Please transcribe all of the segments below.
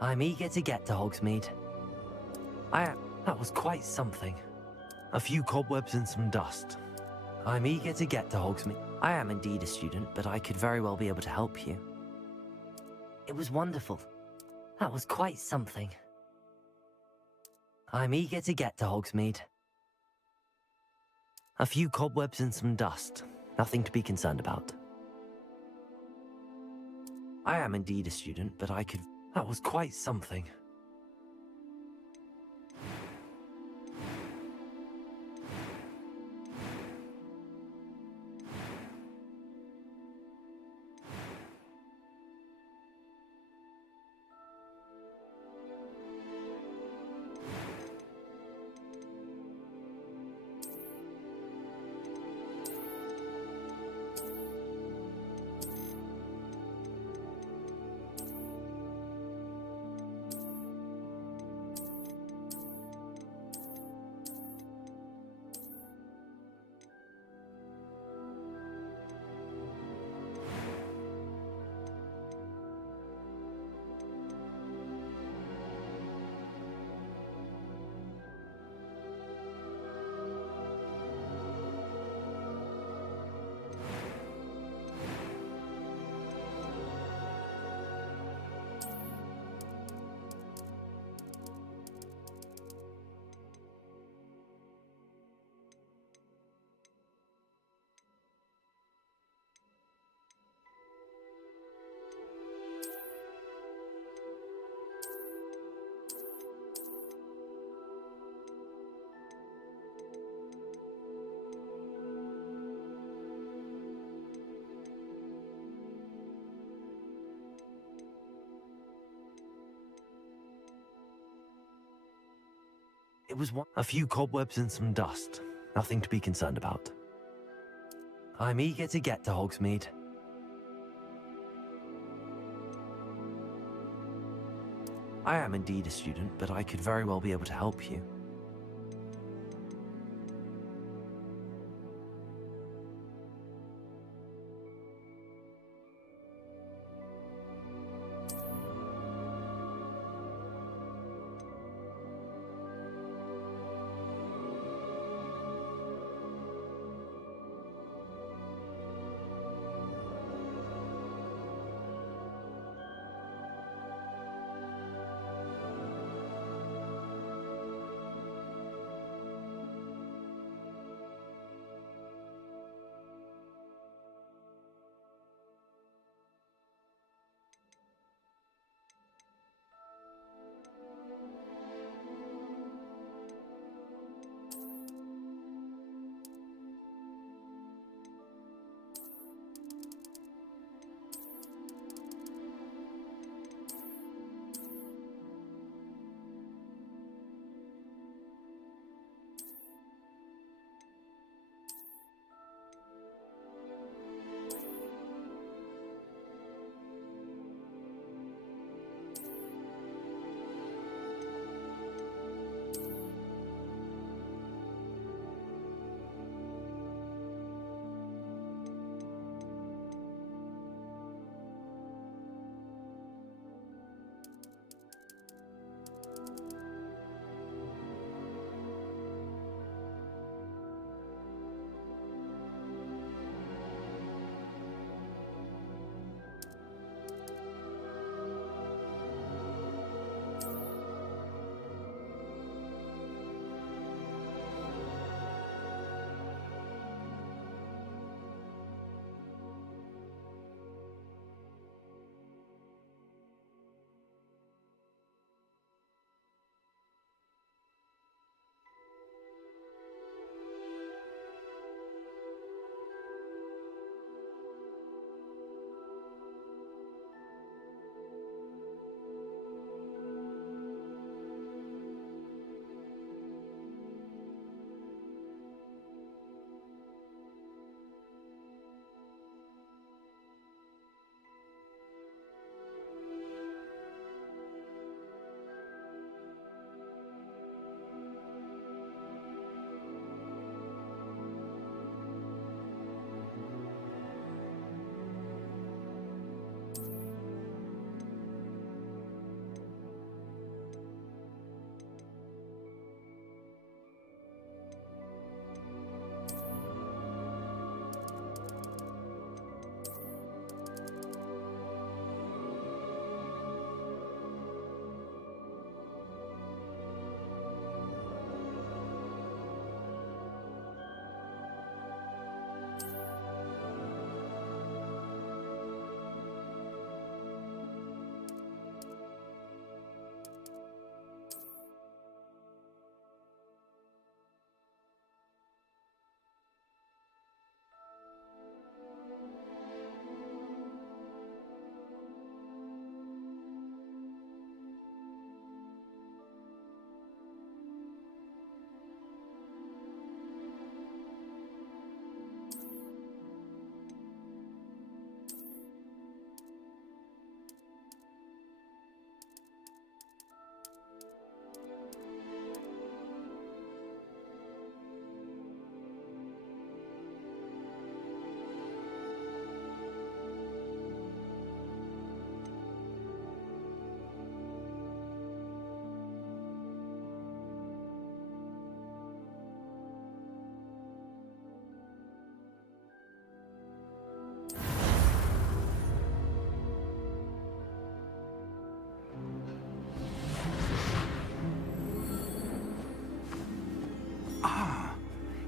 I'm eager to get to Hogsmeade. That was quite something. A few cobwebs and some dust. I'm eager to get to Hogsmeade. I am indeed a student, but I could very well be able to help you. It was wonderful. That was quite something. I'm eager to get to Hogsmeade. A few cobwebs and some dust. Nothing to be concerned about. I am indeed a student, but I could... That was quite something. It was a few cobwebs and some dust. Nothing to be concerned about. I'm eager to get to Hogsmeade. I am indeed a student, but I could very well be able to help you.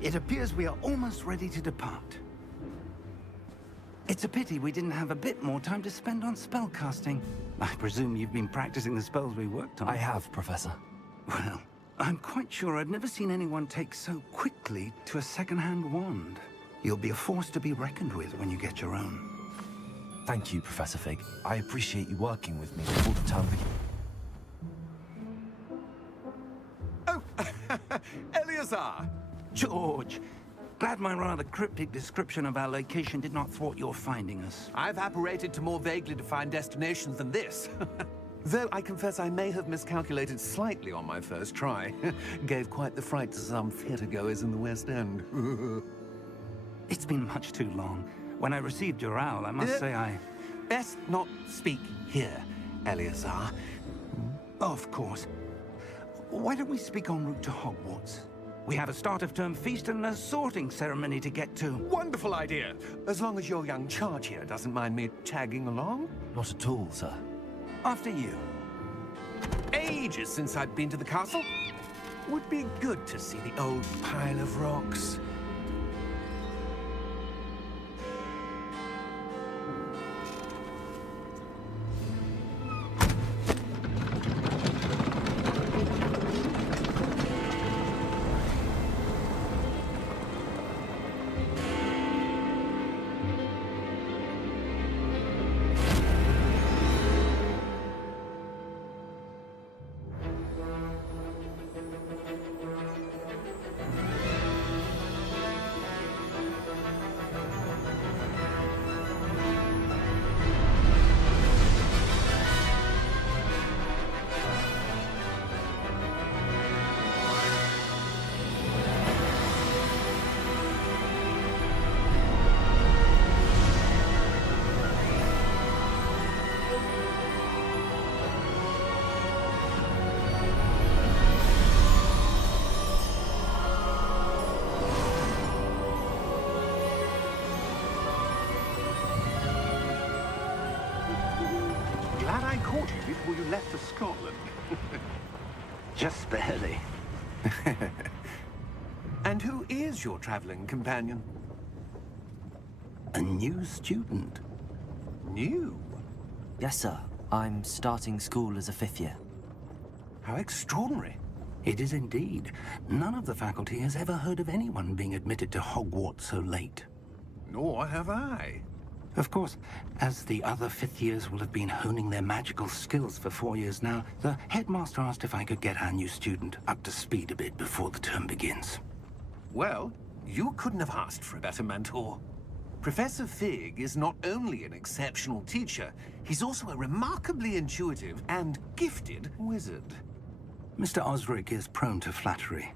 It appears we are almost ready to depart. It's a pity we didn't have a bit more time to spend on spellcasting. I presume you've been practicing the spells we worked on. I have, Professor. Well, I'm quite sure I've never seen anyone take so quickly to a second-hand wand. You'll be a force to be reckoned with when you get your own. Thank you, Professor Fig. I appreciate you working with me before the term begins. Oh, Eleazar! George, glad my rather cryptic description of our location did not thwart your finding us. I've apparated to more vaguely defined destinations than this. Though I confess I may have miscalculated slightly on my first try. Gave quite the fright to some theatre-goers in the West End. It's been much too long. When I received your owl, I must say I... Best not speak here, Eleazar. Of course. Why don't we speak en route to Hogwarts? We have a start-of-term feast and a sorting ceremony to get to. Wonderful idea! As long as your young charge here doesn't mind me tagging along. Not at all, sir. After you. Ages since I'd been to the castle. Would be good to see the old pile of rocks. Glad I caught you before you left for Scotland. Just barely. And who is your traveling companion? A new student. New? Yes, sir. I'm starting school as a 5th year. How extraordinary. It is indeed. None of the faculty has ever heard of anyone being admitted to Hogwarts so late. Nor have I. Of course, as the other 5th years will have been honing their magical skills for 4 years now, the headmaster asked if I could get our new student up to speed a bit before the term begins. Well, you couldn't have asked for a better mentor. Professor Fig is not only an exceptional teacher, he's also a remarkably intuitive and gifted wizard. Mr. Osric is prone to flattery.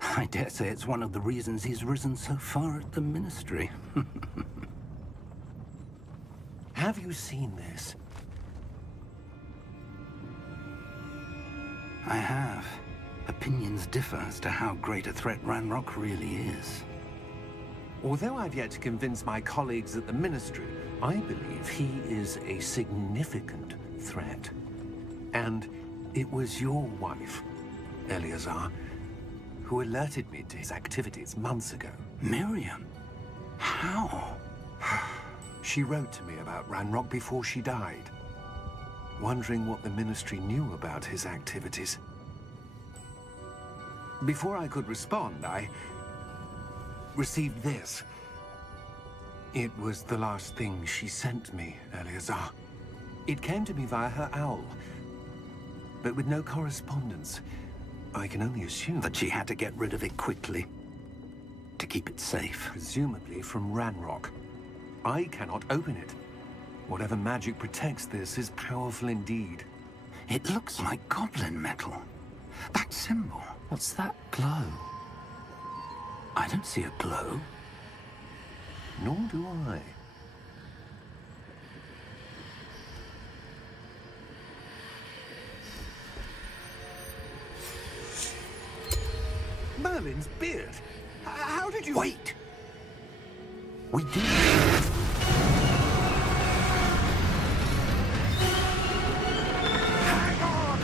I dare say it's one of the reasons he's risen so far at the Ministry. Have you seen this? I have. Opinions differ as to how great a threat Ranrock really is. Although I've yet to convince my colleagues at the Ministry, I believe he is a significant threat. And it was your wife, Eleazar, who alerted me to his activities months ago. Miriam? How? She wrote to me about Ranrock before she died, wondering what the Ministry knew about his activities. Before I could respond, I received this. It was the last thing she sent me, Eleazar. It came to me via her owl, but with no correspondence. I can only assume That she had to get rid of it quickly, to keep it safe. presumably from Ranrock. I cannot open it. Whatever magic protects this is powerful indeed. It looks like goblin metal. That symbol. What's that glow? I don't see a glow. Nor do I. Merlin's beard. How did you... Wait! We did. Hang on!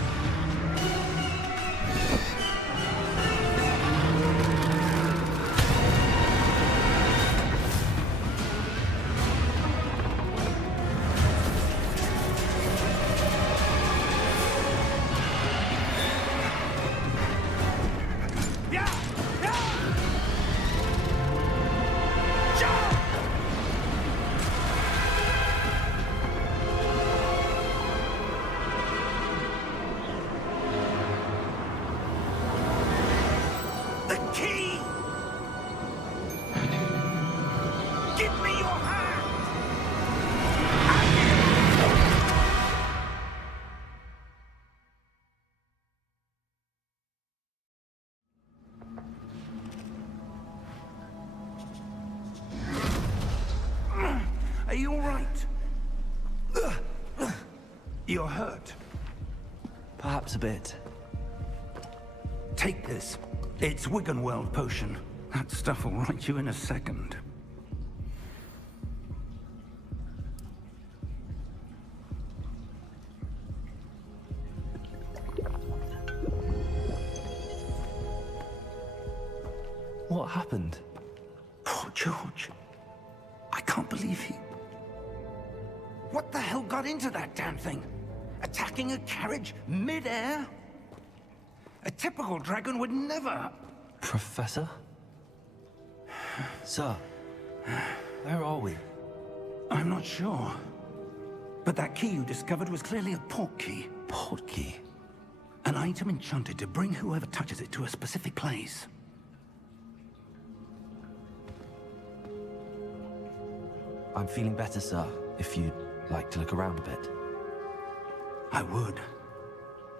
You're hurt. Perhaps a bit. Take this. It's Wiggenweld potion. That stuff will right you in a second. What happened? Poor George. I can't believe he... What the hell got into that damn thing? Attacking a carriage mid-air? A typical dragon would never... Professor? Sir, where are we? I'm not sure. But that key you discovered was clearly a port key. Port key? An item enchanted to bring whoever touches it to a specific place. I'm feeling better, sir, if you'd like to look around a bit. I would.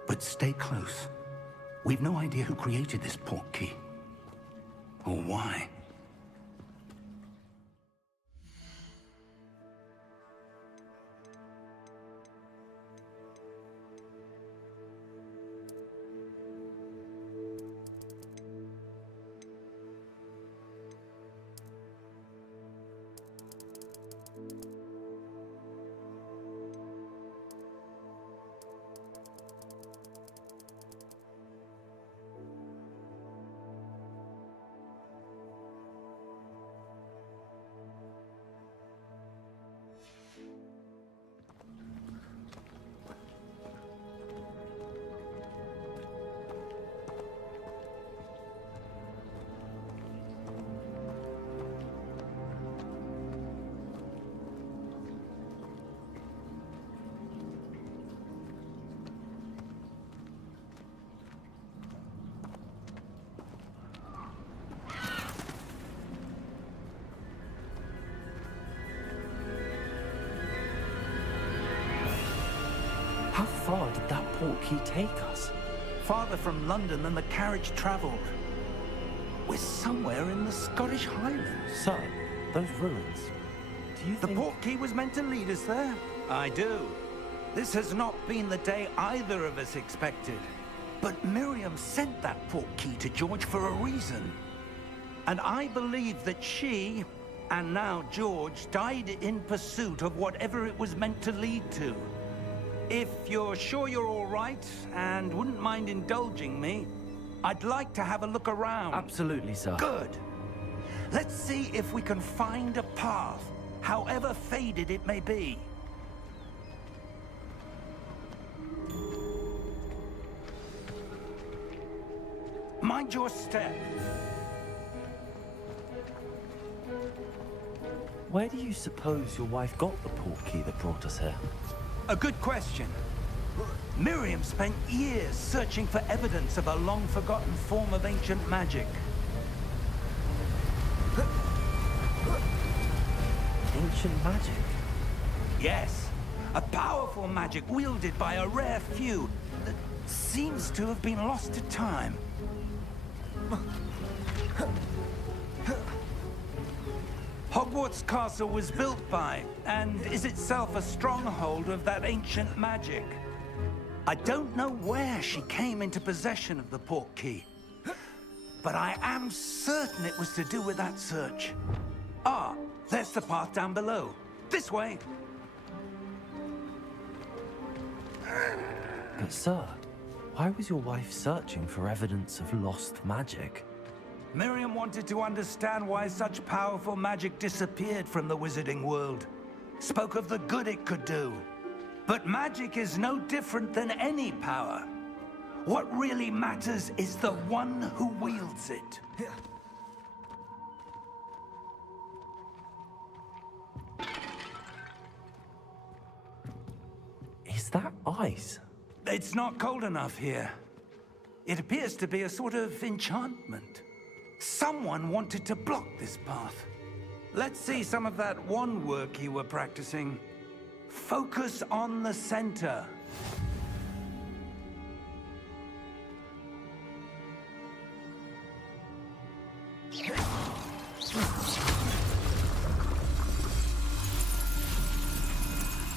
But stay close. We've no idea who created this port key. Or why. How far did that port key take us? Farther from London than the carriage traveled. We're somewhere in the Scottish Highlands. Sir, those ruins. Do you The think... port key was meant to lead us there? I do. This has not been the day either of us expected. But Miriam sent that port key to George for a reason. And I believe that she, and now George, died in pursuit of whatever it was meant to lead to. If you're sure you're all right, and wouldn't mind indulging me, I'd like to have a look around. Absolutely, sir. Good. Let's see if we can find a path, however faded it may be. Mind your step. Where do you suppose your wife got the port key that brought us here? A good question. Miriam spent years searching for evidence of a long-forgotten form of ancient magic. Ancient magic? Yes, a powerful magic wielded by a rare few that seems to have been lost to time. Hogwarts Castle was built by, and is itself a stronghold of that ancient magic. I don't know where she came into possession of the port key, but I am certain it was to do with that search. Ah, there's the path down below. This way. But sir, why was your wife searching for evidence of lost magic? Miriam wanted to understand why such powerful magic disappeared from the wizarding world. Spoke of the good it could do. But magic is no different than any power. What really matters is the one who wields it. Is that ice? It's not cold enough here. It appears to be a sort of enchantment. Someone wanted to block this path. Let's see some of that wand work you were practicing. Focus on the center.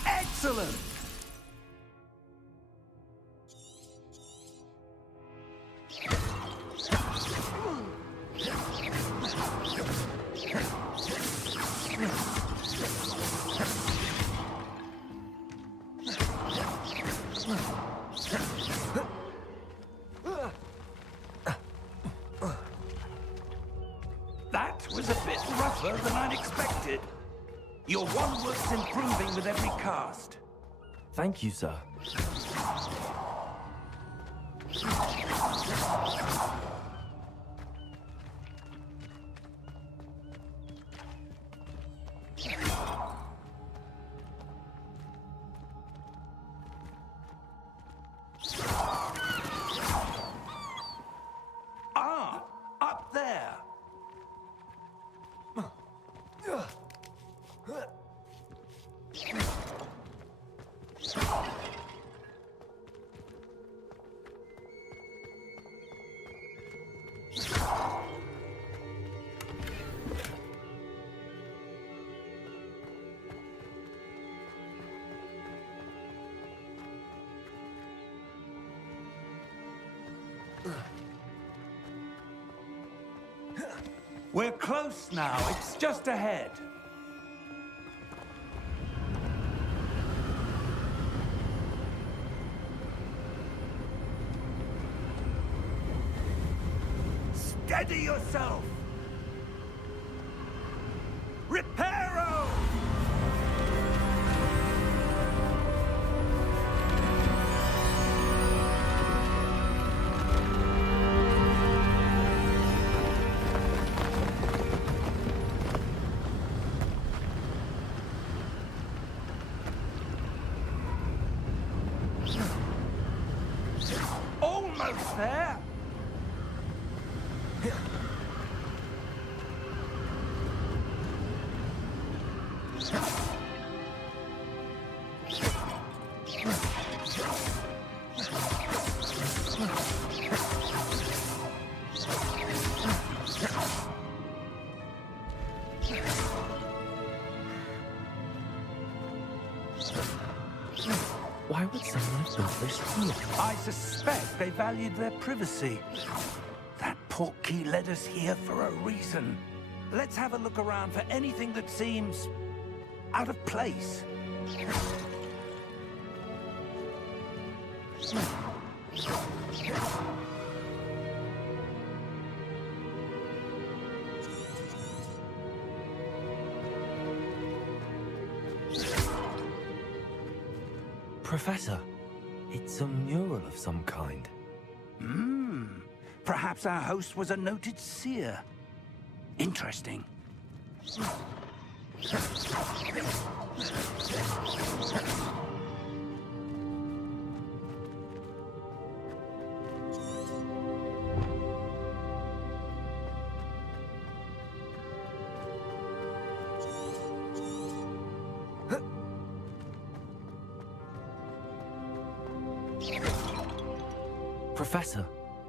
Excellent! expected. Your one-work's improving with every cast. Thank you, sir. Ah, up there. We're close now. It's just ahead. Steady yourself! Reparo! Almost there! Why would someone have built this here? I suspect they valued their privacy. That portkey led us here for a reason. Let's have a look around for anything that seems out of place. Professor, it's a mural of some kind. Perhaps our host was a noted seer. Interesting. Professor,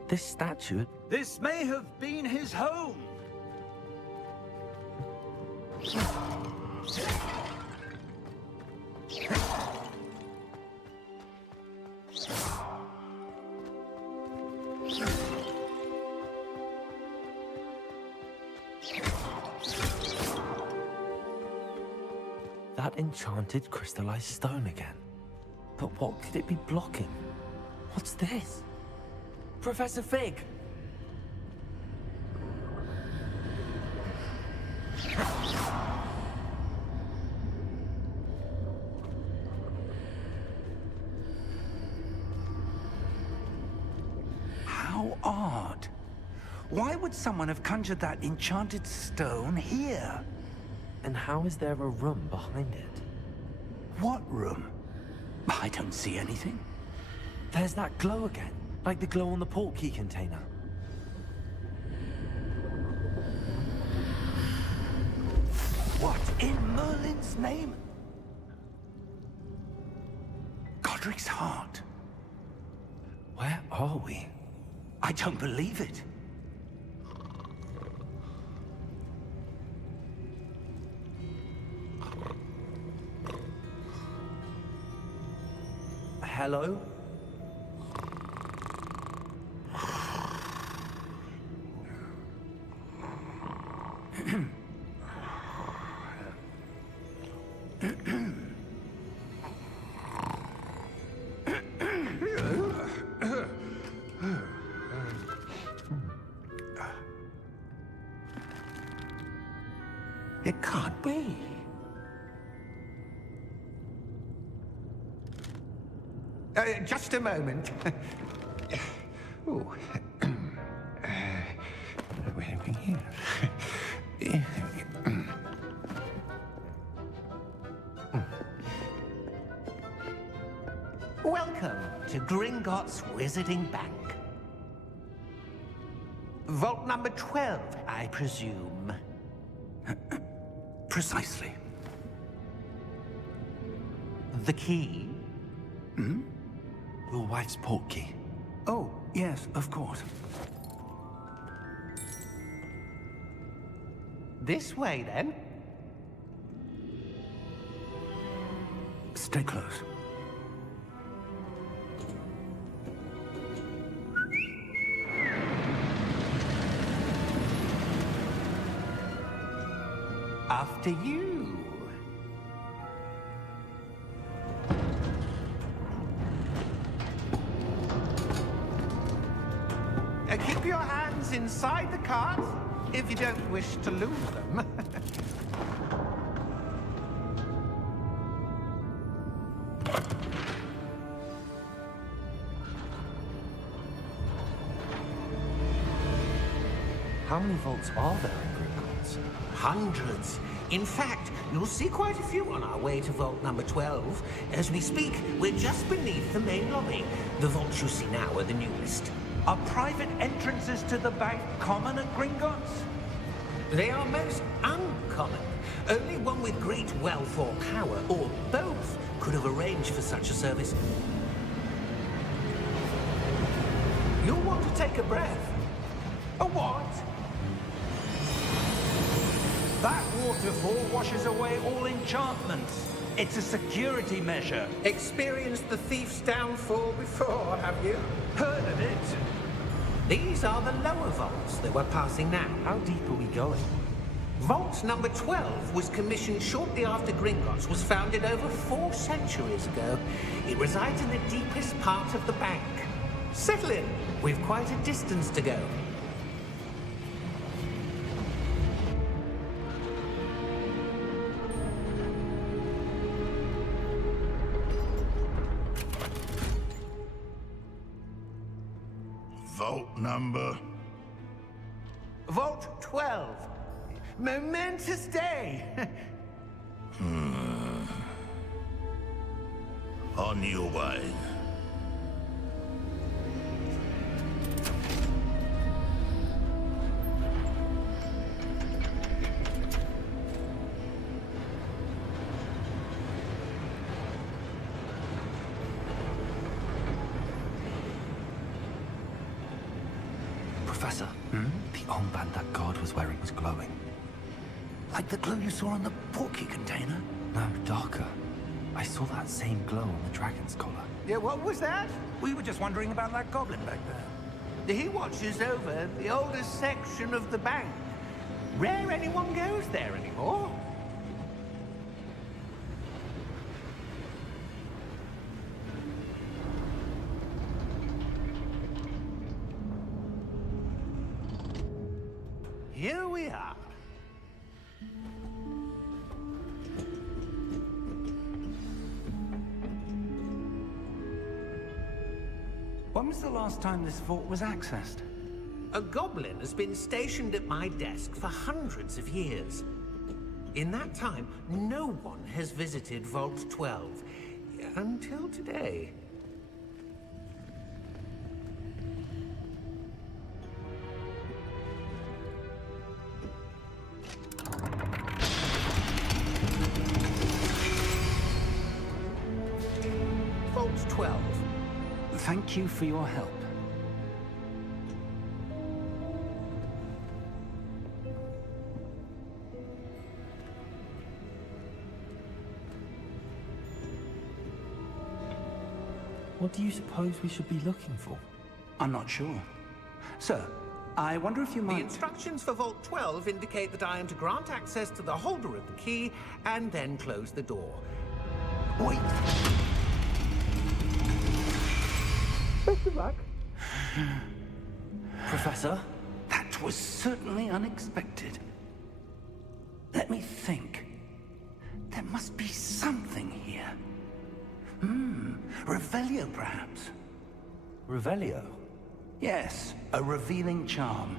this statue... This may have been his home. That enchanted crystallized stone again. But what could it be blocking? What's this? Professor Fig! How odd. Why would someone have conjured that enchanted stone here? And how is there a room behind it? What room? I don't see anything. There's that glow again, like the glow on the portkey container. What in Merlin's name? Godric's heart. Where are we? I don't believe it. Hello? It can't be. Just a moment. Ooh. Where are we here? Welcome to Gringotts Wizarding Bank. Vault number 12, I presume. Precisely. The key? Your wife's portkey. Oh, yes, of course. This way, then. Stay close. After you. Keep your hands inside the cart if you don't wish to lose them. How many vaults are there in Gringotts? Hundreds. In fact, you'll see quite a few on our way to vault number 12. As we speak, we're just beneath the main lobby. The vaults you see now are the newest. Are private entrances to the bank common at Gringotts? They are most uncommon. Only one with great wealth or power, or both, could have arranged for such a service. You'll want to take a breath. A what? That waterfall washes away all enchantments. It's a security measure. Experienced the thief's downfall before, have you? Heard of it? These are the lower vaults that we're passing now. How deep are we going? Vault number 12 was commissioned shortly after Gringotts was founded over 4 centuries ago. It resides in the deepest part of the bank. Settle in. We've quite a distance to go. Vault number? Vault 12. Momentous day. On your way. Professor, the armband that guard was wearing was glowing. Like the glow you saw on the portkey container? No, darker. I saw that same glow on the dragon's collar. Yeah, what was that? We were just wondering about that goblin back there. He watches over the oldest section of the bank. Rare anyone goes there anymore. Here we are. When was the last time this vault was accessed? A goblin has been stationed at my desk for hundreds of years. In that time, no one has visited Vault 12. Until today. Vault 12. Thank you for your help. What do you suppose we should be looking for? I'm not sure. Sir, I wonder if you The might... instructions for Vault 12 indicate that I am to grant access to the holder of the key and then close the door. Wait! Best of luck. Professor? That was certainly unexpected. Let me think. There must be something here. Revelio, perhaps? Revelio? Yes, a revealing charm.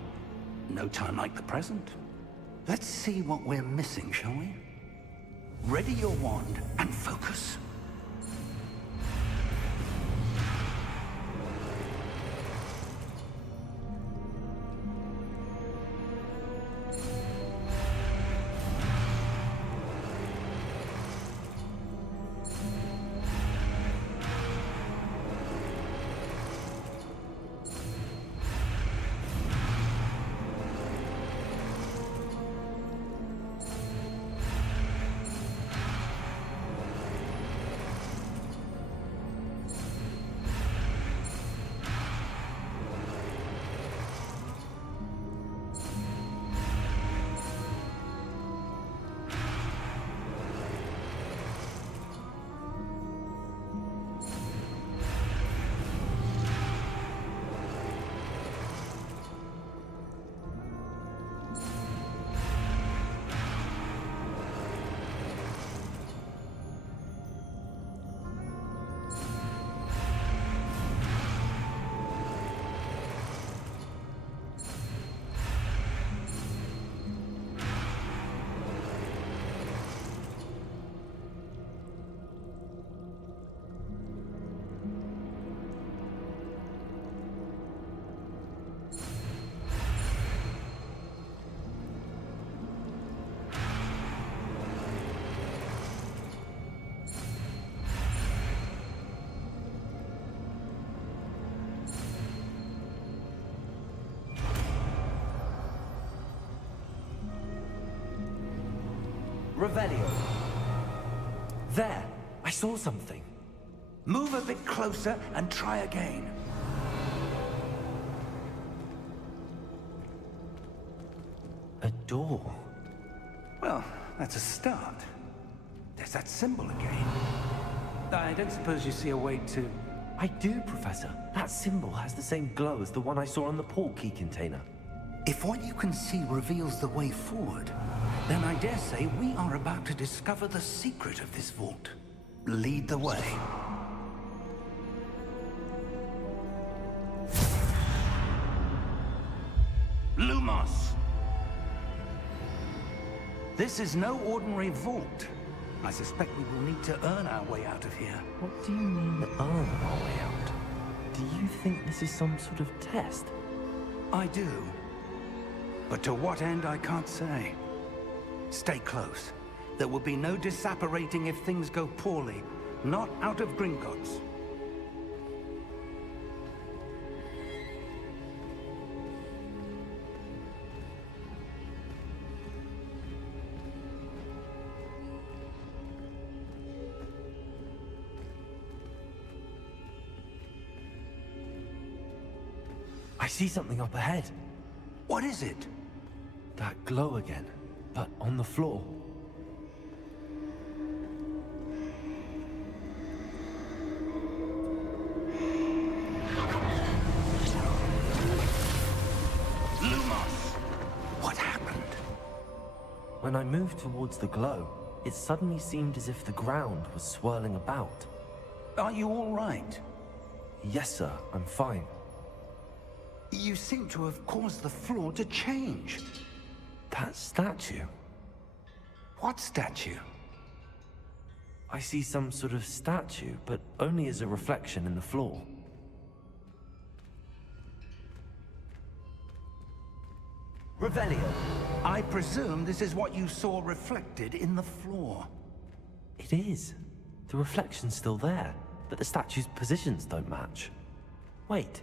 No time like the present. Let's see what we're missing, shall we? Ready your wand and focus. Revelio. There! I saw something. Move a bit closer and try again. A door. Well, that's a start. There's that symbol again. I don't suppose you see a way to... I do, Professor. That symbol has the same glow as the one I saw on the port key container. If what you can see reveals the way forward, then I dare say we are about to discover the secret of this vault. Lead the way. Lumos! This is no ordinary vault. I suspect we will need to earn our way out of here. What do you mean, earn our way out? Do you think this is some sort of test? I do. But to what end, I can't say. Stay close. There will be no disapparating if things go poorly. Not out of Gringotts. I see something up ahead. What is it? That glow again, but on the floor. Lumos! What happened? When I moved towards the glow, it suddenly seemed as if the ground was swirling about. Are you all right? Yes, sir, I'm fine. You seem to have caused the floor to change. That statue? What statue? I see some sort of statue, but only as a reflection in the floor. Revelio. I presume this is what you saw reflected in the floor. It is. The reflection's still there, but the statue's positions don't match. Wait.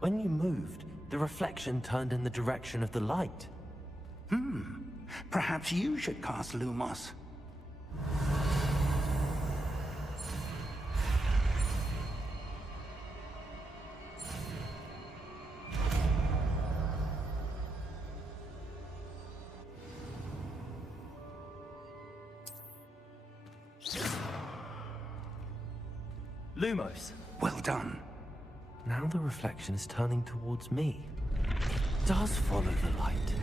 When you moved, the reflection turned in the direction of the light. Perhaps you should cast Lumos. Lumos. Well done. Now the reflection is turning towards me. It does follow the light.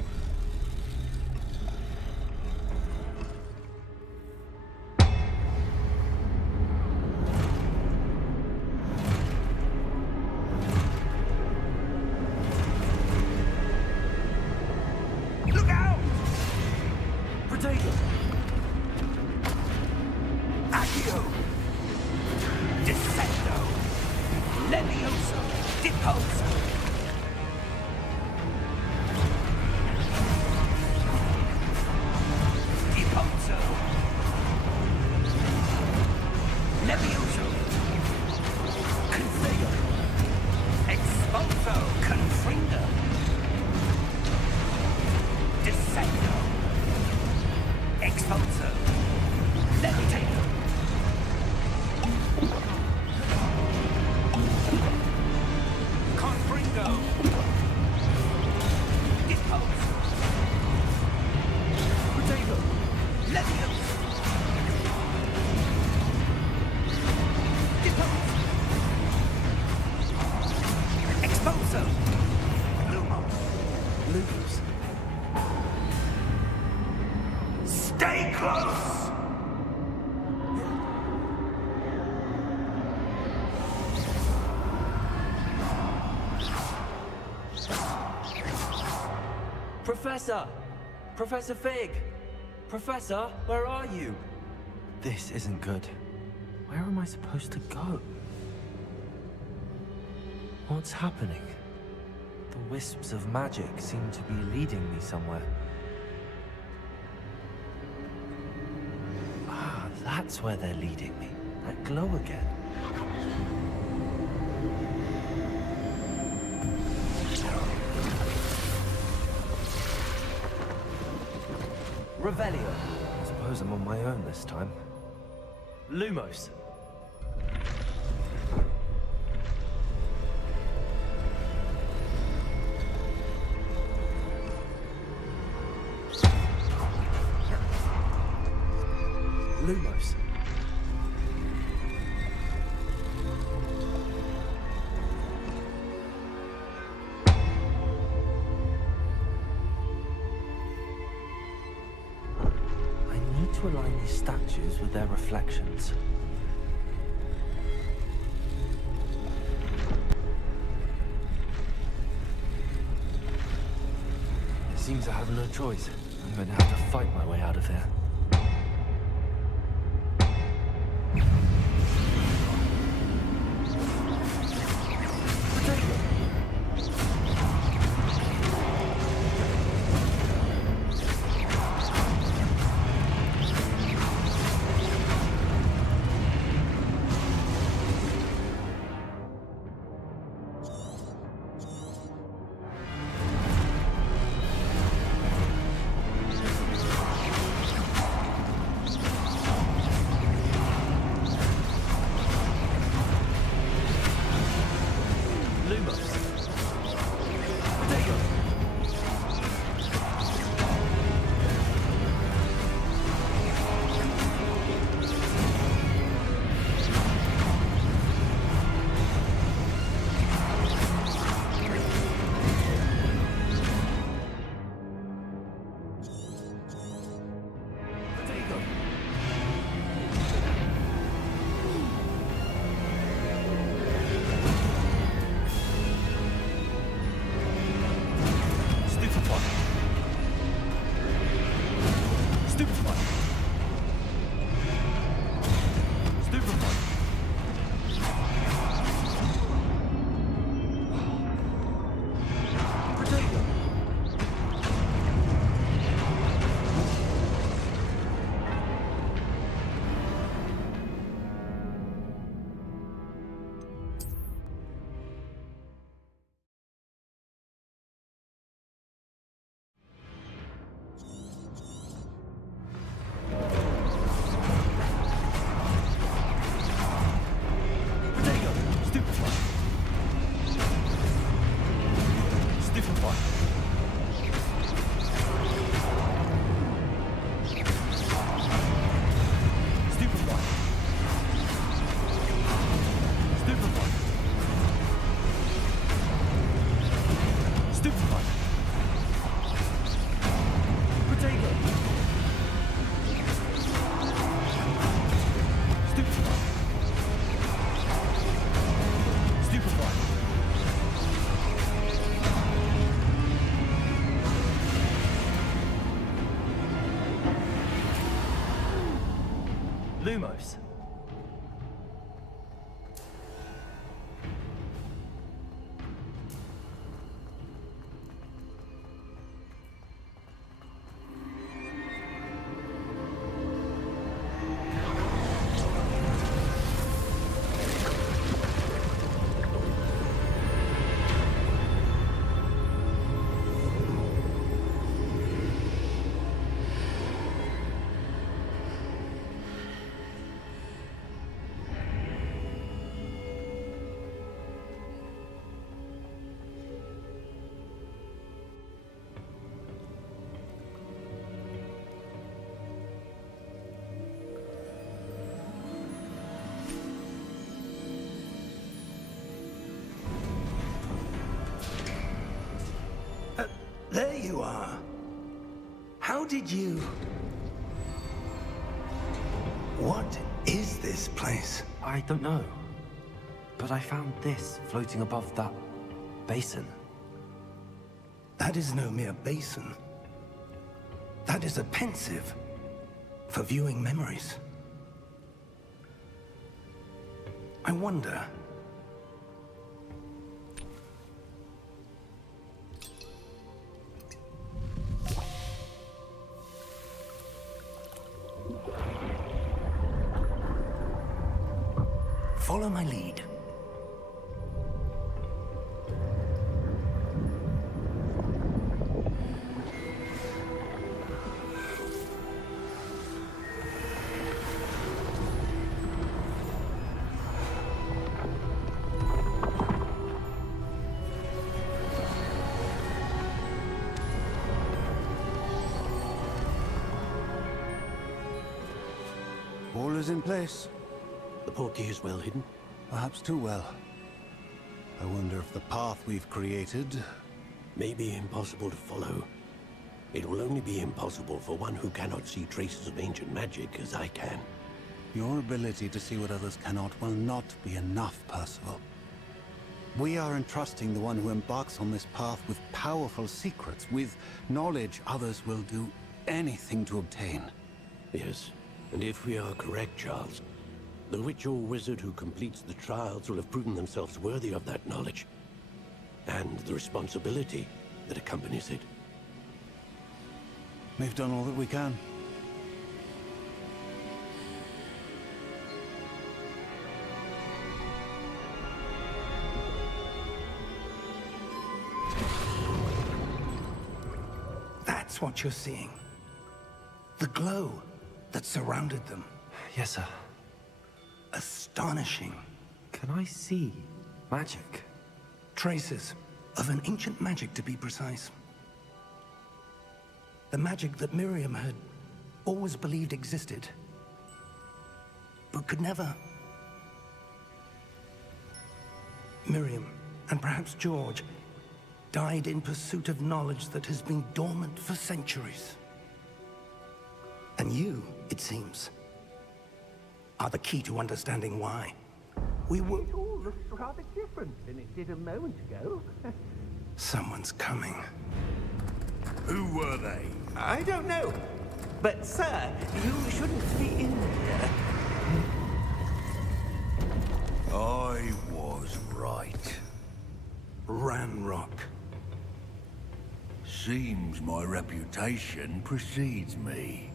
Levioso! Deposo! Deposo! Levioso! Confrigo! Expulso! Confringo! Descendo! Expulso! Levitator! Confringo! Depose! Potato! Levioso! Depose! Expulso! Lumos! Lumos. Stay close! Professor! Professor Fig! Professor, where are you? This isn't good. Where am I supposed to go? What's happening? The wisps of magic seem to be leading me somewhere. Ah, that's where they're leading me. That glow again. Revelio. I suppose I'm on my own this time. Lumos. Lumos. To align these statues with their reflections. It seems I have no choice. I'm going to have to fight my way out of here. Lumos. There you are. How did you... What is this place? I don't know. But I found this floating above that basin. That is no mere basin. That is a pensive for viewing memories. I wonder... Follow my lead. All is in place. The portkey is well hidden. Perhaps too well. I wonder if the path we've created... May be impossible to follow. It will only be impossible for one who cannot see traces of ancient magic as I can. Your ability to see what others cannot will not be enough, Percival. We are entrusting the one who embarks on this path with powerful secrets, with knowledge others will do anything to obtain. Yes, and if we are correct, Charles, the witch or wizard who completes the trials will have proven themselves worthy of that knowledge, and the responsibility that accompanies it. We've done all that we can. That's what you're seeing. The glow that surrounded them. Yes, sir. Astonishing. Can I see magic? Traces of an ancient magic, to be precise. The magic that Miriam had always believed existed, but could never. Miriam, and perhaps George, died in pursuit of knowledge that has been dormant for centuries. And you, it seems, are the key to understanding why. We were... It all looks rather different than it did a moment ago. Someone's coming. Who were they? I don't know. But, sir, you shouldn't be in here. I was right. Ranrock. Seems my reputation precedes me.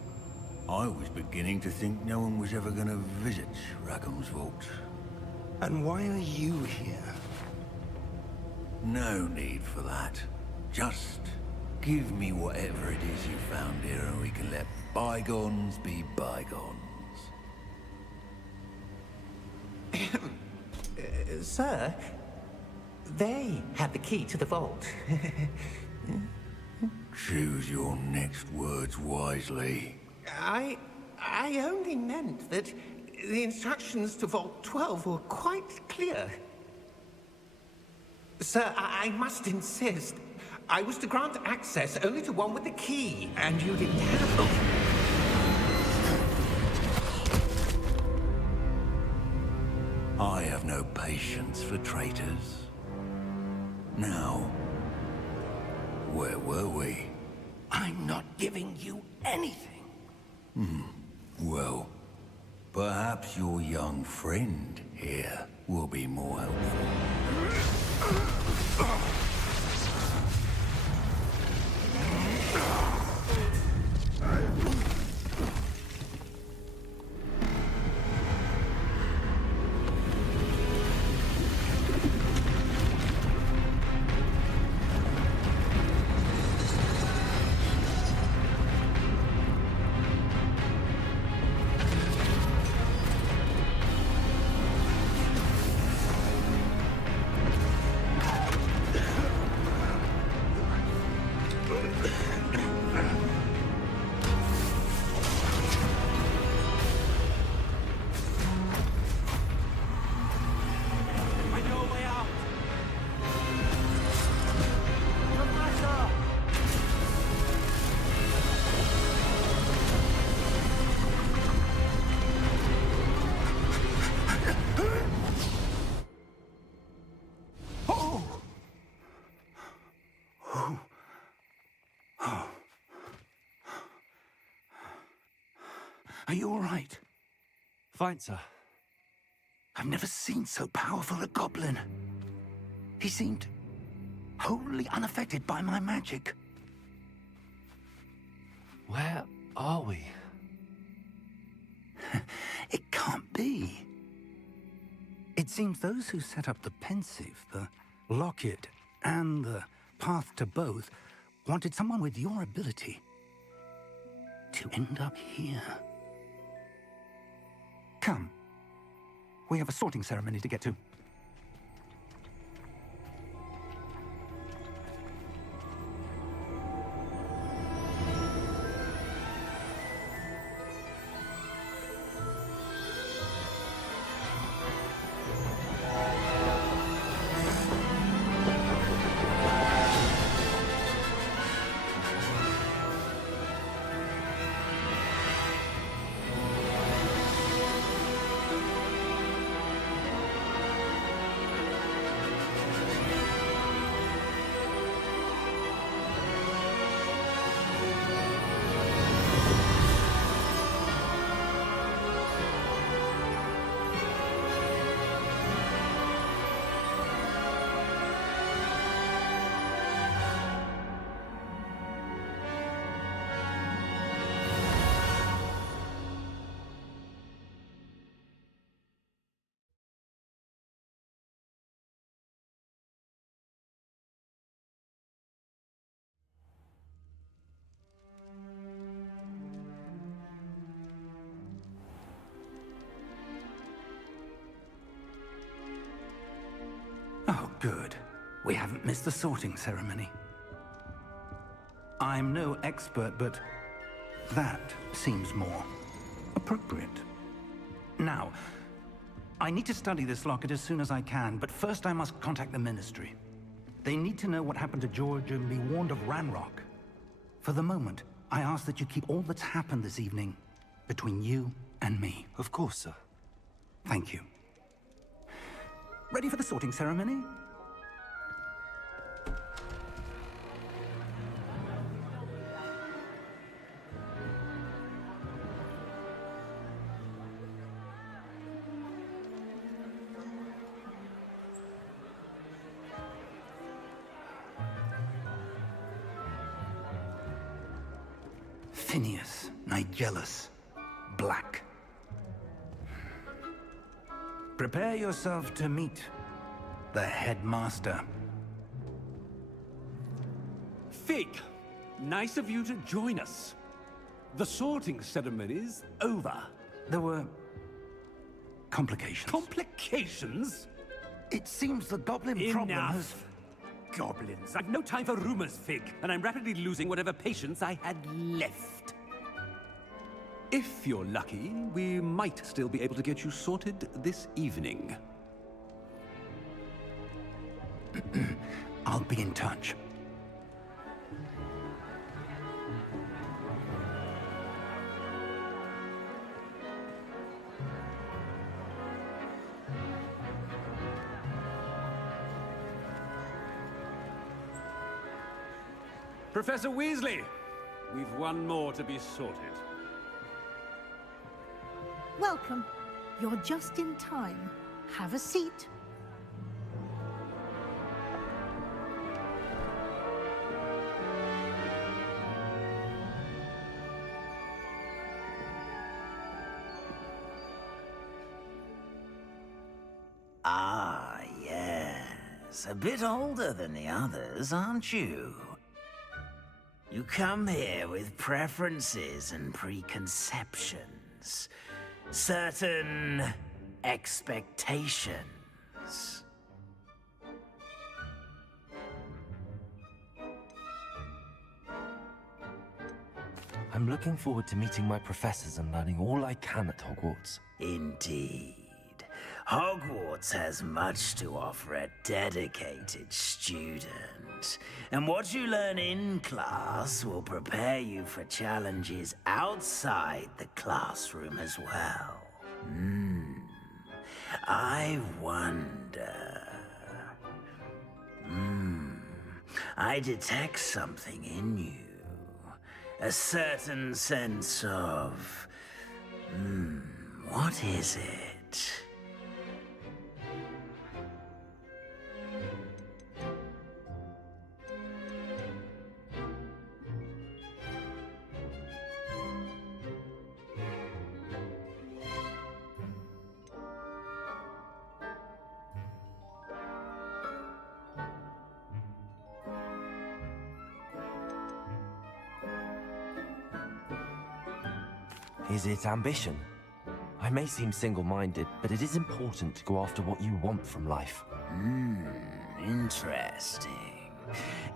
I was beginning to think no one was ever going to visit Rackham's vault. And why are you here? No need for that. Just give me whatever it is you found here and we can let bygones be bygones. Sir, they had the key to the vault. Choose your next words wisely. I only meant that the instructions to Vault 12 were quite clear. Sir, I must insist. I was to grant access only to one with the key, and you didn't have it. I have no patience for traitors. Now, where were we? I'm not giving you anything. Well, perhaps your young friend here will be more helpful. Are you all right? Fine, sir. I've never seen so powerful a goblin. He seemed wholly unaffected by my magic. Where are we? It can't be. It seems those who set up the pensive, the locket, and the path to both wanted someone with your ability to end up here. Come. We have a sorting ceremony to get to. Oh, good. We haven't missed the sorting ceremony. I'm no expert, but that seems more appropriate. Now, I need to study this locket as soon as I can, but first I must contact the Ministry. They need to know what happened to George and be warned of Ranrock. For the moment, I ask that you keep all that's happened this evening between you and me. Of course, sir. Thank you. Ready for the sorting ceremony? Phineas, Nigellus, Black. Prepare yourself to meet the headmaster. Fig, nice of you to join us. The sorting ceremony's over. There were complications. Complications? It seems the goblin problem has... Enough! Goblins. I've no time for rumors, Fig, and I'm rapidly losing whatever patience I had left. If you're lucky, we might still be able to get you sorted this evening. I'll be in touch. Professor Weasley, we've one more to be sorted. Welcome. You're just in time. Have a seat. Ah, yes. A bit older than the others, aren't you? You come here with preferences and preconceptions. Certain expectations. I'm looking forward to meeting my professors and learning all I can at Hogwarts. Indeed. Hogwarts has much to offer a dedicated student. And what you learn in class will prepare you for challenges outside the classroom as well. I wonder... I detect something in you. A certain sense of What is it? Is it ambition? I may seem single-minded, but it is important to go after what you want from life. Interesting.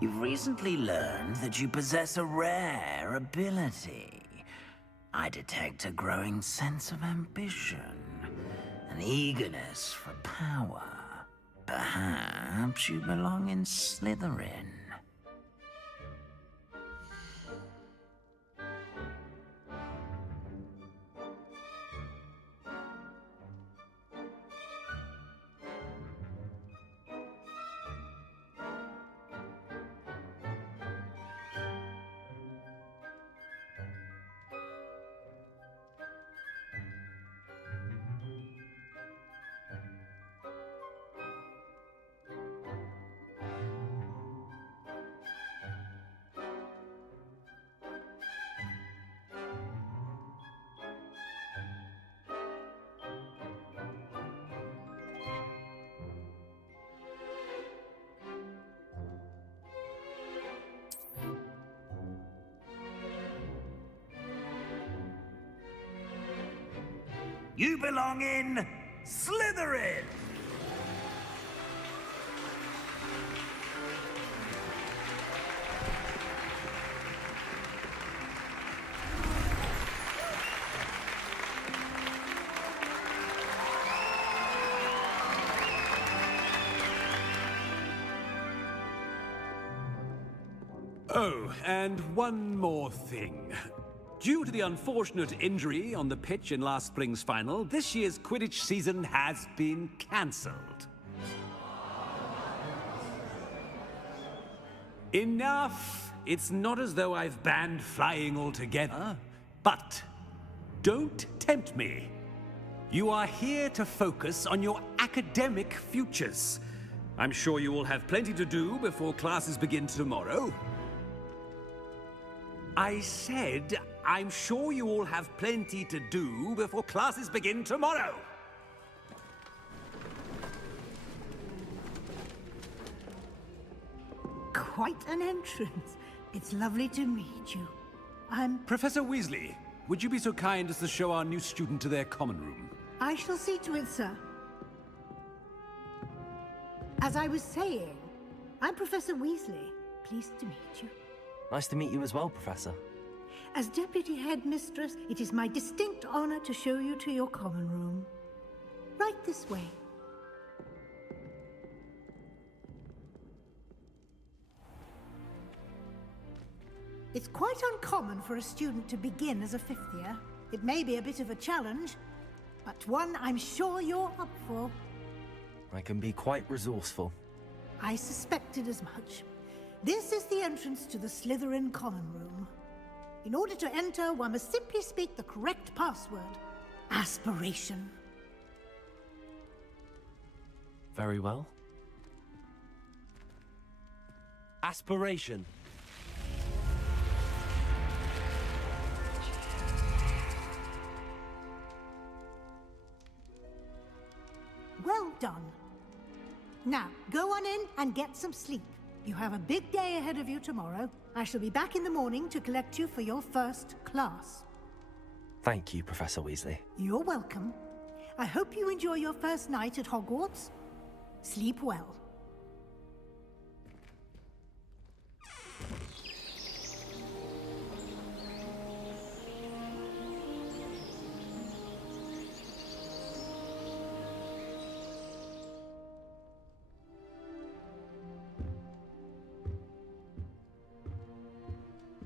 You've recently learned that you possess a rare ability. I detect a growing sense of ambition, an eagerness for power. Perhaps you belong in Slytherin. You belong in Slytherin! Oh, and one more thing. Due to the unfortunate injury on the pitch in last spring's final, this year's Quidditch season has been cancelled. Enough! It's not as though I've banned flying altogether. But don't tempt me. You are here to focus on your academic futures. I'm sure you will have plenty to do before classes begin tomorrow. I said, I'm sure you all have plenty to do before classes begin tomorrow. Quite an entrance. It's lovely to meet you. Professor Weasley, would you be so kind as to show our new student to their common room? I shall see to it, sir. As I was saying, I'm Professor Weasley. Pleased to meet you. Nice to meet you as well, Professor. As Deputy Headmistress, it is my distinct honor to show you to your common room. Right this way. It's quite uncommon for a student to begin as a fifth year. It may be a bit of a challenge, but one I'm sure you're up for. I can be quite resourceful. I suspected as much. This is the entrance to the Slytherin common room. In order to enter, one must simply speak the correct password. Aspiration. Very well. Aspiration. Well done. Now, go on in and get some sleep. You have a big day ahead of you tomorrow. I shall be back in the morning to collect you for your first class. Thank you, Professor Weasley. You're welcome. I hope you enjoy your first night at Hogwarts. Sleep well.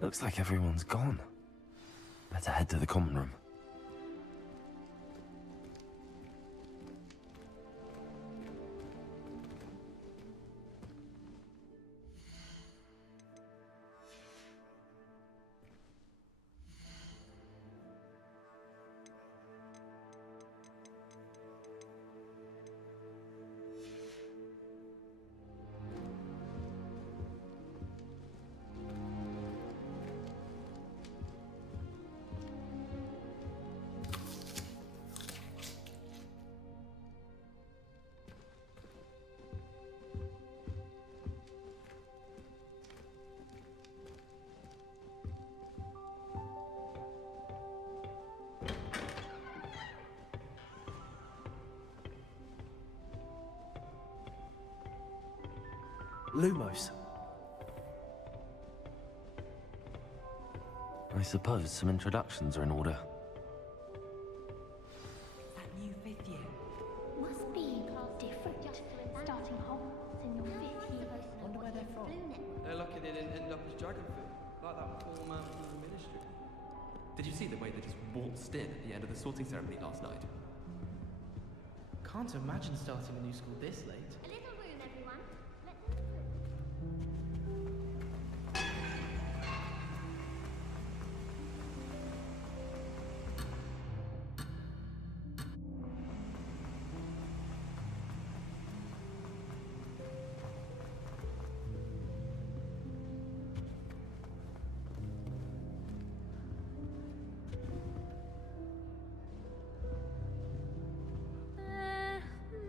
Looks like everyone's gone. Better head to the common room. Lumos. I suppose some introductions are in order. That new fifth year. Must be different. Starting Hogwarts in your 5th year. Wonder where they're from. They're lucky they didn't end up as Dragonfield, like that poor man from the Ministry. Did you see the way they just waltzed in at the end of the sorting ceremony last night? Can't imagine starting a new school this late. A little room, everyone. Let them through.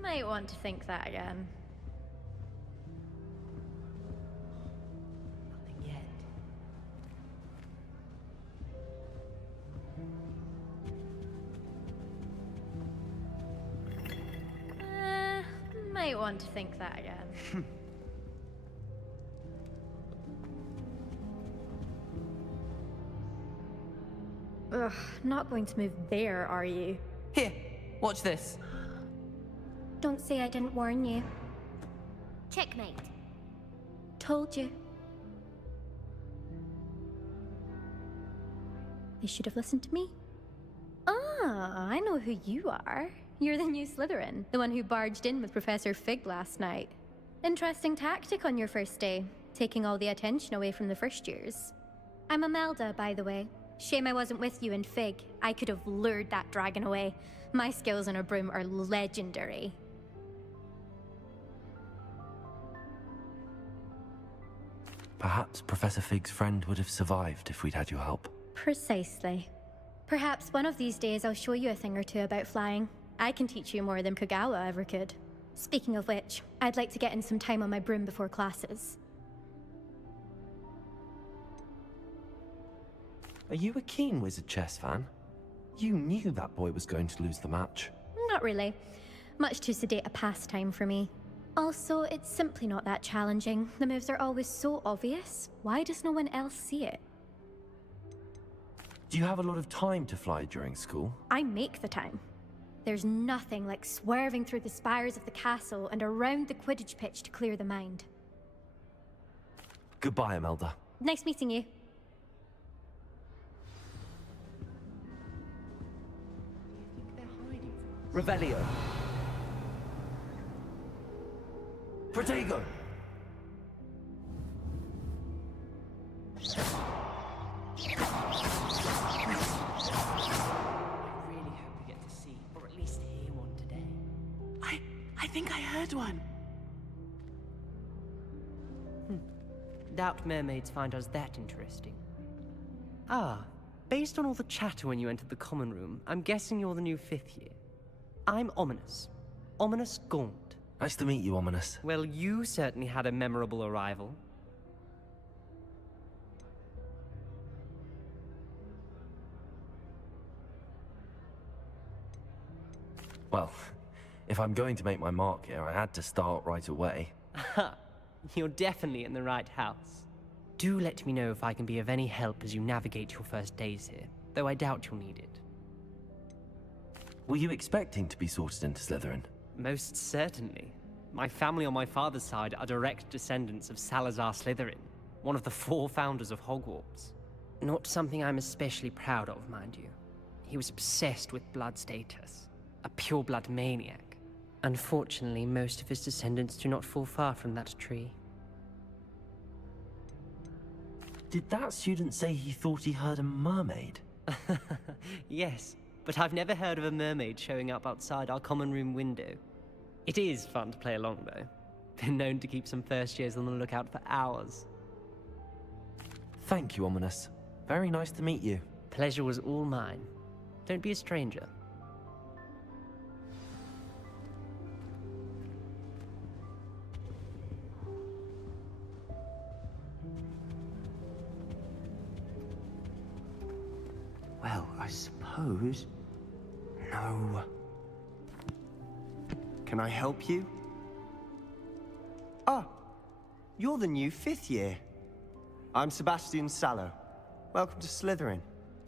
Might want to think that again. Nothing yet. Might want to think that again. Ugh, not going to move there, are you? Here, watch this. Don't say I didn't warn you. Checkmate. Told you. They should have listened to me. Ah, I know who you are. You're the new Slytherin, the one who barged in with Professor Fig last night. Interesting tactic on your first day, taking all the attention away from the first years. I'm Imelda, by the way. Shame I wasn't with you in Fig. I could have lured that dragon away. My skills on a broom are legendary. Perhaps Professor Fig's friend would have survived if we'd had your help. Precisely. Perhaps one of these days I'll show you a thing or two about flying. I can teach you more than Kagawa ever could. Speaking of which, I'd like to get in some time on my broom before classes. Are you a keen Wizard Chess fan? You knew that boy was going to lose the match. Not really. Much too sedate a pastime for me. Also, it's simply not that challenging. The moves are always so obvious. Why does no one else see it? Do you have a lot of time to fly during school? I make the time. There's nothing like swerving through the spires of the castle and around the Quidditch pitch to clear the mind. Goodbye, Imelda. Nice meeting you. Revelio. Protego! I really hope we get to see, or at least hear one today. I think I heard one. Doubt mermaids find us that interesting. Ah, based on all the chatter when you entered the common room, I'm guessing you're the new 5th year. I'm Ominous. Ominous Gaunt. Nice to meet you, Ominous. Well, you certainly had a memorable arrival. Well, if I'm going to make my mark here, I had to start right away. Ha! You're definitely in the right house. Do let me know if I can be of any help as you navigate your first days here, though I doubt you'll need it. Were you expecting to be sorted into Slytherin? Most certainly. My family on my father's side are direct descendants of Salazar Slytherin, one of the 4 founders of Hogwarts. Not something I'm especially proud of, mind you. He was obsessed with blood status, a pure-blood maniac. Unfortunately, most of his descendants do not fall far from that tree. Did that student say he thought he heard a mermaid? Yes, but I've never heard of a mermaid showing up outside our common room window. It is fun to play along, though. Been known to keep some first years on the lookout for hours. Thank you, Ominous. Very nice to meet you. Pleasure was all mine. Don't be a stranger. Well, I suppose... No. Can I help you? Ah, You're the new 5th year. I'm Sebastian Sallow. Welcome to Slytherin.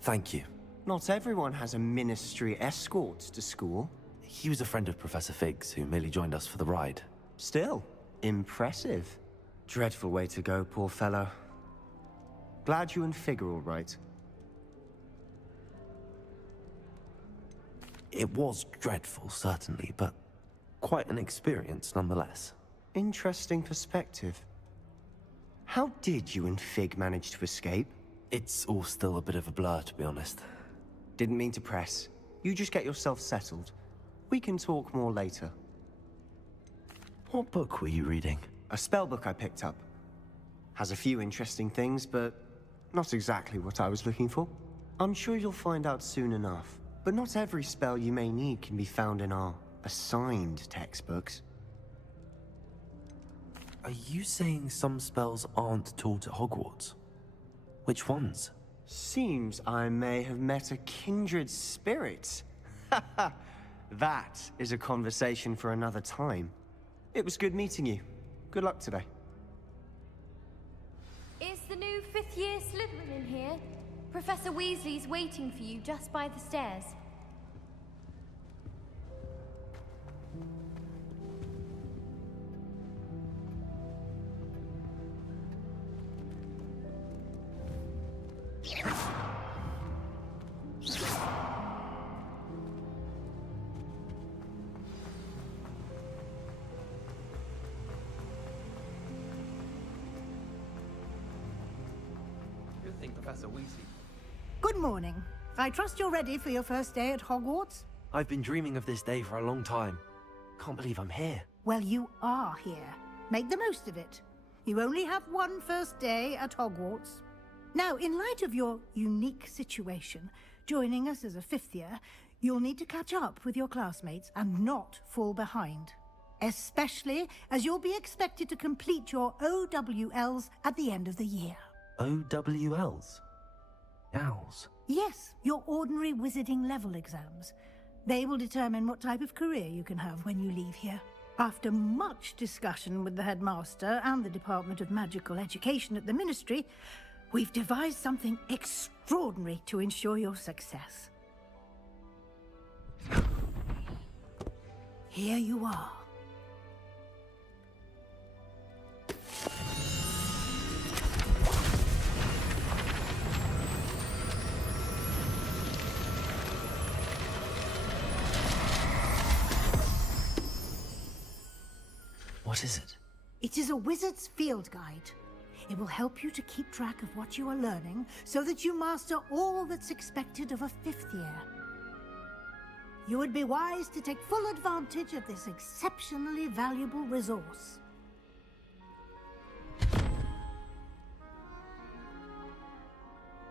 Thank you. Not everyone has a ministry escort to school. He was a friend of Professor Fig's, who merely joined us for the ride. Still, impressive. Dreadful way to go, poor fellow. Glad you and Fig are all right. It was dreadful, certainly, but quite an experience nonetheless. Interesting perspective. How did you and Fig manage to escape? It's all still a bit of a blur, to be honest. Didn't mean to press. You just get yourself settled. We can talk more later. What book were you reading? A spell book I picked up. Has a few interesting things, but not exactly what I was looking for. I'm sure you'll find out soon enough. But not every spell you may need can be found in our assigned textbooks. Are you saying some spells aren't taught at Hogwarts? Which ones? Seems I may have met a kindred spirit. That is a conversation for another time. It was good meeting you. Good luck today. Is the new 5th year Slytherin in here? Professor Weasley's waiting for you just by the stairs. Good thing Professor Weasley. Good morning. I trust you're ready for your first day at Hogwarts? I've been dreaming of this day for a long time. Can't believe I'm here. Well, you are here. Make the most of it. You only have one first day at Hogwarts. Now, in light of your unique situation, joining us as a 5th year, you'll need to catch up with your classmates and not fall behind. Especially as you'll be expected to complete your OWLs at the end of the year. OWLs? Owls? Yes, your ordinary wizarding level exams. They will determine what type of career you can have when you leave here. After much discussion with the headmaster and the Department of Magical Education at the Ministry, we've devised something extraordinary to ensure your success. Here you are. What is it? It is a wizard's field guide. It will help you to keep track of what you are learning so that you master all that's expected of a 5th year. You would be wise to take full advantage of this exceptionally valuable resource.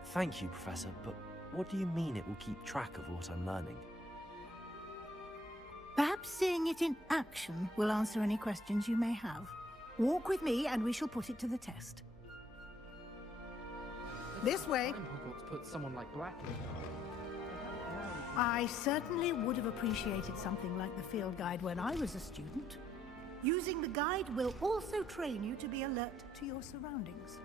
Thank you, Professor, but what do you mean it will keep track of what I'm learning? Perhaps seeing it in action will answer any questions you may have. Walk with me and we shall put it to the test. This way. Hogwarts put someone like Black in. I certainly would have appreciated something like the field guide when I was a student. Using the guide will also train you to be alert to your surroundings.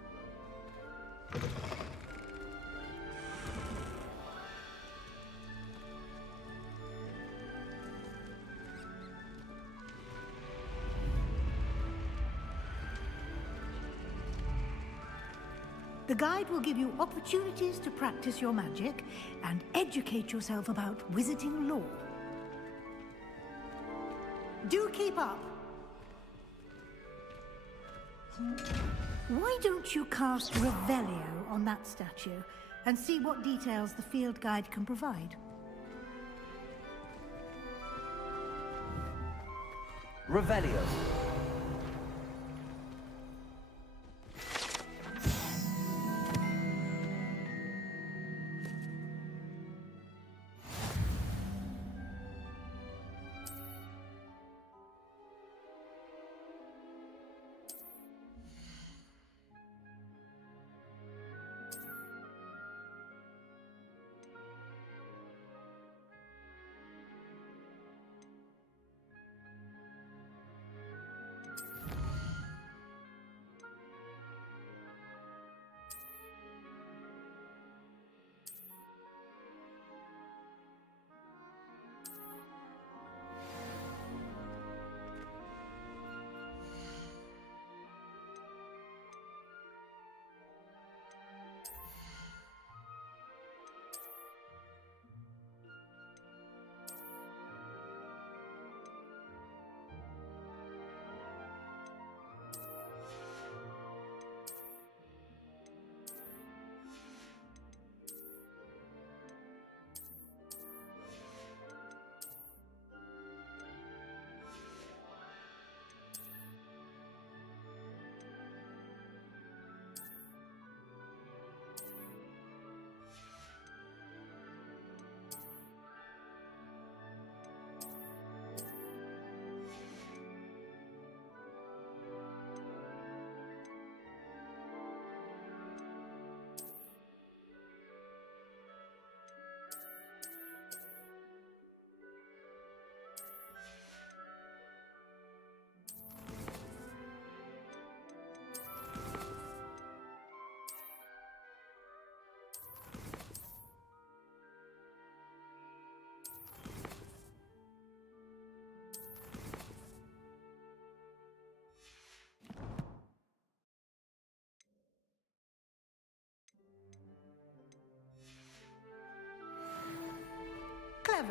The guide will give you opportunities to practice your magic and educate yourself about wizarding lore. Do keep up! Why don't you cast Revelio on that statue and see what details the field guide can provide? Revelio.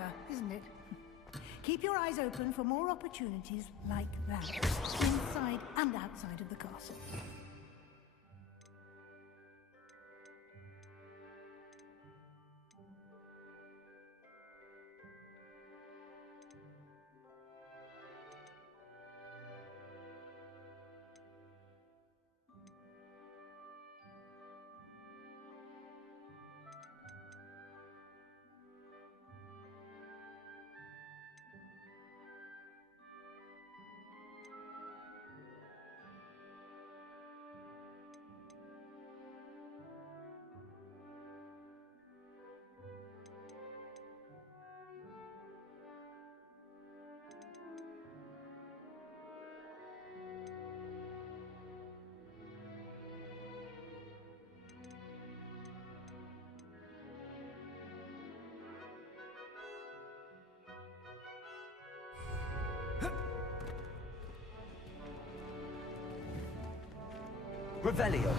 clever, isn't it? Keep your eyes open for more opportunities like that, inside and outside of the castle. Revelio.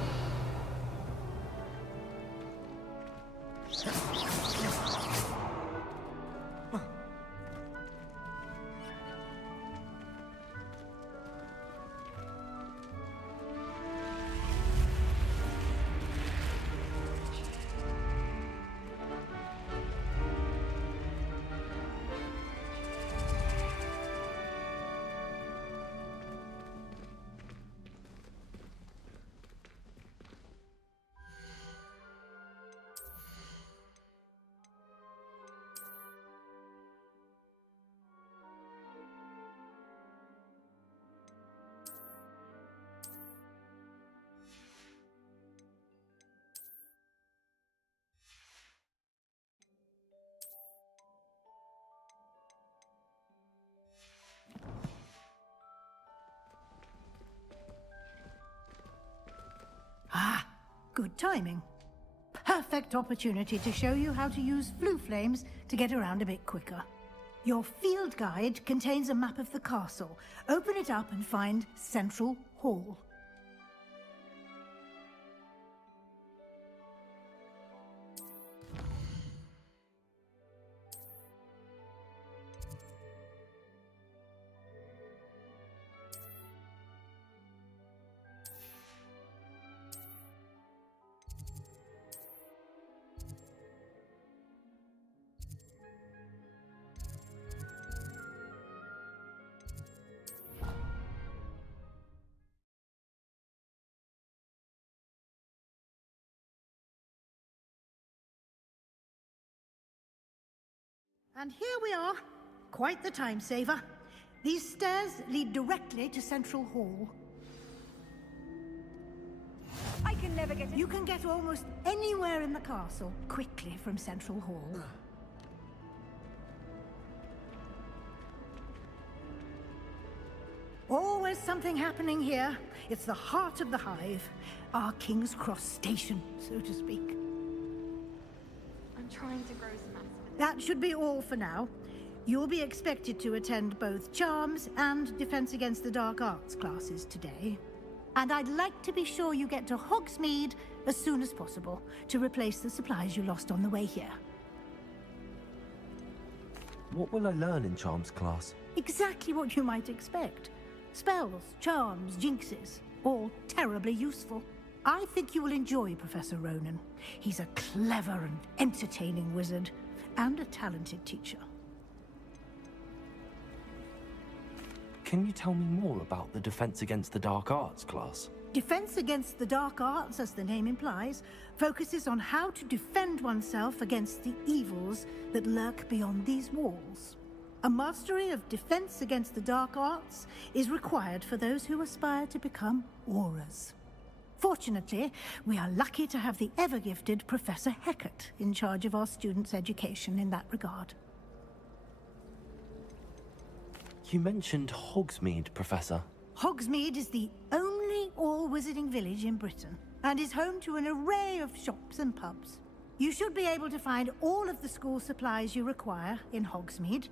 Ah, good timing. Perfect opportunity to show you how to use flue flames to get around a bit quicker. Your field guide contains a map of the castle. Open it up and find Central Hall. And here we are. Quite the time saver. These stairs lead directly to Central Hall. I can never get it. You can get almost anywhere in the castle quickly from Central Hall. Always something happening here. It's the heart of the hive. Our King's Cross station, so to speak. I'm trying to grow some acid. That should be all for now. You'll be expected to attend both Charms and Defense Against the Dark Arts classes today. And I'd like to be sure you get to Hogsmeade as soon as possible to replace the supplies you lost on the way here. What will I learn in Charms class? Exactly what you might expect. Spells, charms, jinxes, all terribly useful. I think you will enjoy Professor Ronan. He's a clever and entertaining wizard, and a talented teacher. Can you tell me more about the Defense Against the Dark Arts class? Defense Against the Dark Arts, as the name implies, focuses on how to defend oneself against the evils that lurk beyond these walls. A mastery of Defense Against the Dark Arts is required for those who aspire to become Aurors. Fortunately, we are lucky to have the ever-gifted Professor Hecat in charge of our students' education in that regard. You mentioned Hogsmeade, Professor. Hogsmeade is the only all-wizarding village in Britain, and is home to an array of shops and pubs. You should be able to find all of the school supplies you require in Hogsmeade.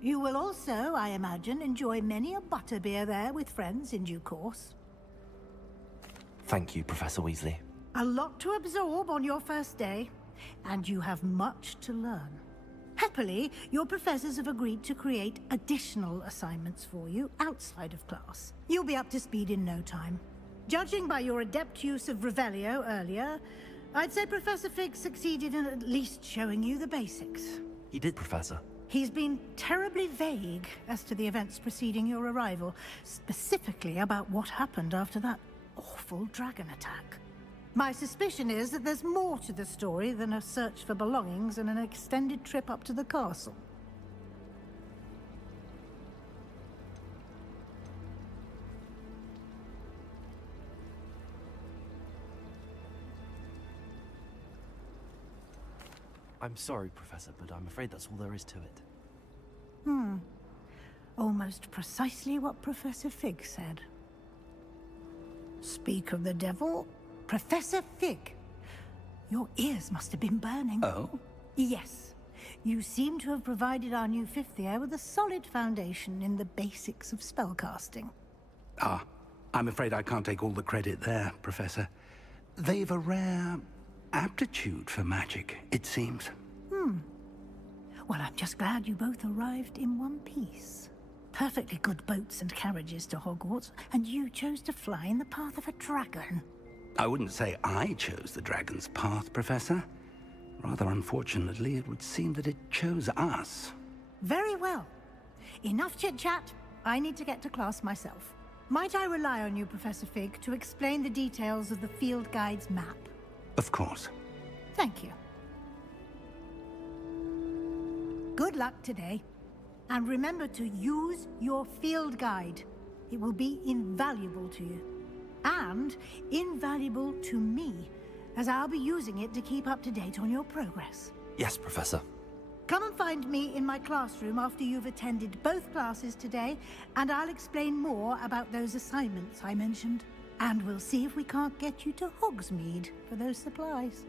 You will also, I imagine, enjoy many a butterbeer there with friends in due course. Thank you, Professor Weasley. A lot to absorb on your first day, and you have much to learn. Happily, your professors have agreed to create additional assignments for you outside of class. You'll be up to speed in no time. Judging by your adept use of Revelio earlier, I'd say Professor Fig succeeded in at least showing you the basics. He did, Professor. He's been terribly vague as to the events preceding your arrival, specifically about what happened after that awful dragon attack. My suspicion is that there's more to the story than a search for belongings and an extended trip up to the castle. I'm sorry, Professor, but I'm afraid that's all there is to it. Almost precisely what Professor Fig said. Speak of the devil, Professor Fig. Your ears must have been burning. Oh? Yes. You seem to have provided our new fifth year with a solid foundation in the basics of spellcasting. Ah, I'm afraid I can't take all the credit there, Professor. They've a rare aptitude for magic, it seems. Well, I'm just glad you both arrived in one piece. Perfectly good boats and carriages to Hogwarts, and you chose to fly in the path of a dragon. I wouldn't say I chose the dragon's path, Professor. Rather unfortunately, it would seem that it chose us. Very well. Enough chit-chat. I need to get to class myself. Might I rely on you, Professor Fig, to explain the details of the field guide's map? Of course. Thank you. Good luck today. And remember to use your field guide. It will be invaluable to you. And invaluable to me, as I'll be using it to keep up to date on your progress. Yes, Professor. Come and find me in my classroom after you've attended both classes today, and I'll explain more about those assignments I mentioned. And we'll see if we can't get you to Hogsmeade for those supplies.